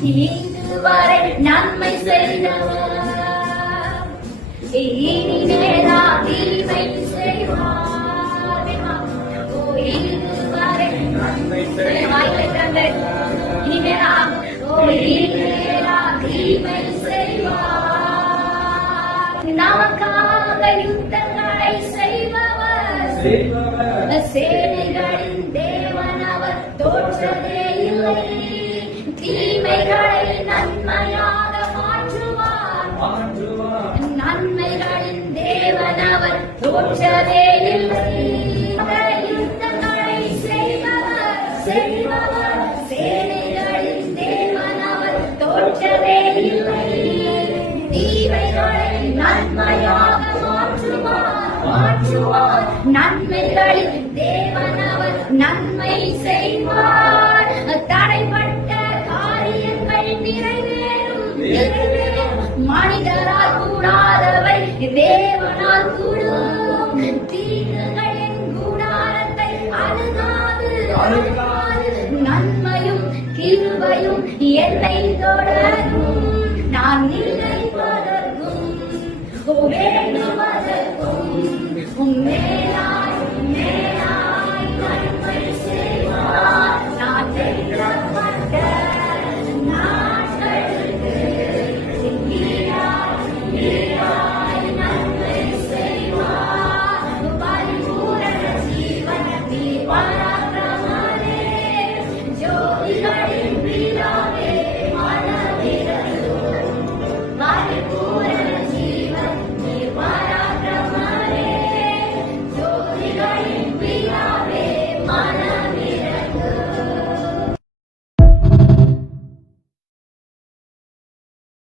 இதுவரை நன்மை செய்தவர் இனி நேரா தீமை செய்வார். இதுவரை நன்மை செய்வார். இனி நேரா தீமை செய்வார். நமக்காக யுத்தங்களை செய்பவர் சேனைகளின் தேவன் அவர் தோற்றதே இல்லை. தீமைகளை நன்மையாக மாற்றுவார். நன்மைகளின் தேவன் அவர் தோற்றதே இல்லை. யுத்தங்களை செய்பவர் சேனைகளின் தேவன் அவர் தோற்றதே இல்லை. தீமைகளை நன்மையாக மாற்றுவார். நன்மைகளின் தேவன் அவர் நன்மை செய்வார். தடைப்பட்ட காரியங்கள் நிறைவேறும். மனிதரால் கூடாதவை தேவனால் கூடும். தீங்குகள் என் கூடாரத்தை அணுகாது. நன்மையும் கிருபையும் என்னை தொடரும். நான் நினைப்பதற்கும்